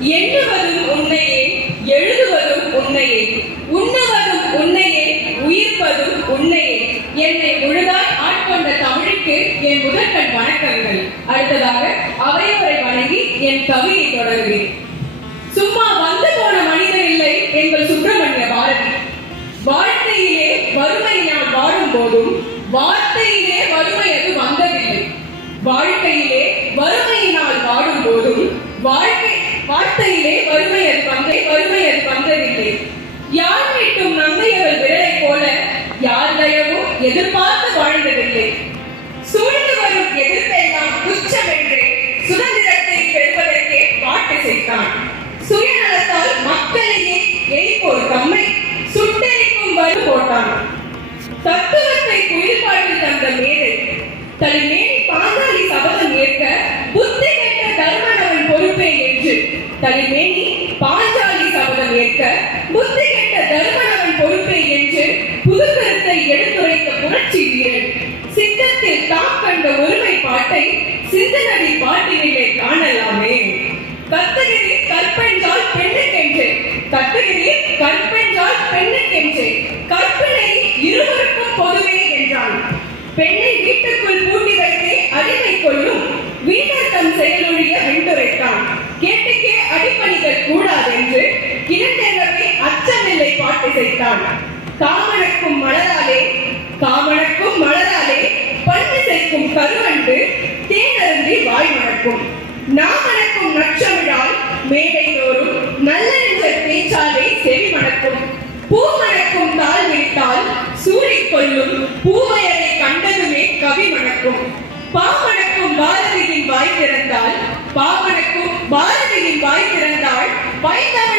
எண்ணுவதும் உன்னையே எழுதுவதும் உன்னையே உண்ணுவதும் உன்னையே உயிர்ப்பதும் உன்னையே. என்னை முழுதாய் ஆட்கொண்ட தமிழுக்கு என் முதற்கண் வணக்கங்கள். அடுத்ததாக அவையவரை வணங்கி என் கவியை தொடர்கிறேன். சும்மா வந்து போன மனிதர் இல்லை எங்கள் சுப்பிரமணிய பாரதி. வாழ்க்கையிலே வறுமையினால் வாழும் போதும் வார்த்தையிலே வறுமை அது வந்ததில்லை. வாழ்க்கையிலே வறுமையினால் வாழும் போதும் வாழ்க்கை வார்த்தையிலே வறுமை அது பங்கை வறுமை அது பங்கவில்லை. யார் மீட்டும் நங்கையவர் விரலை போல யார் தயவும் எதிர்பார்த்து வாழ்ந்ததில்லை. சூழ்ந்து வரும் எதிர்ப்பெல்லாம் துச்சமென்று சுதந்திரத்தை பெறுவதற்கே பாட்டு செய்தான். சுயநலத்தால் மக்களையே எரிப்போர் தம்மை சுட்டெரிக்கும் வலு போட்டான். தத்துவத்தை குயில்பாட்டில் தந்த மேதை தன் பாஞ்சாலி சபதம் ஏற்க புத்தி கெட்ட தர்மனவன் பொறுப்பே என்று தலைமேனி பாஞ்சாலி சபதம் ஏற்க புத்தி கெட்ட தர்மனவன் பொறுப்பே என்று புது கருத்தை எடுத்துரைத்த புரட்சி வீரன். சித்தத்தில் தாம் கண்ட ஒருமைப்பாட்டை சிந்தனடி பாட்டினிலே காணலாமே. கத்தகிரி கற்பென்றால் பெண்ணுக்கென்று. கத்தகிரி கற்பென்றால் பெண்ணுக்கென்று. கற்பனை இருவருக்கும் பொதுவே என்றான். பெண்ணை வீட்டுக்குள் பூட்டி வைத்தே அடிமை கொள்ளும் வீட்டர்த்தம் அடிப்பணிகள் கூடாது என்று இரண்டெல்லாமே அச்சமில்லை பாட்டு செய்தான். காமனுக்கும் மலராலே காமனுக்கும் மலராலே பண்டு சேர்க்கும் கருவண்டு தேனருந்தி வாய் மணக்கும். நாமனுக்கும் நற்றமிழால் மேடை தோறும் நல்ல நெஞ்ச பேச்சாலே செவி மணக்கும். பூ மணக்கும் தாள் விட்டால் சூடிக் கொள்ளும் பூவையரை கண்டதுமே கவி மணக்கும். பாமணக்கும் பாரதியின் வாய் திறந்தால் பாமண திறந்தால்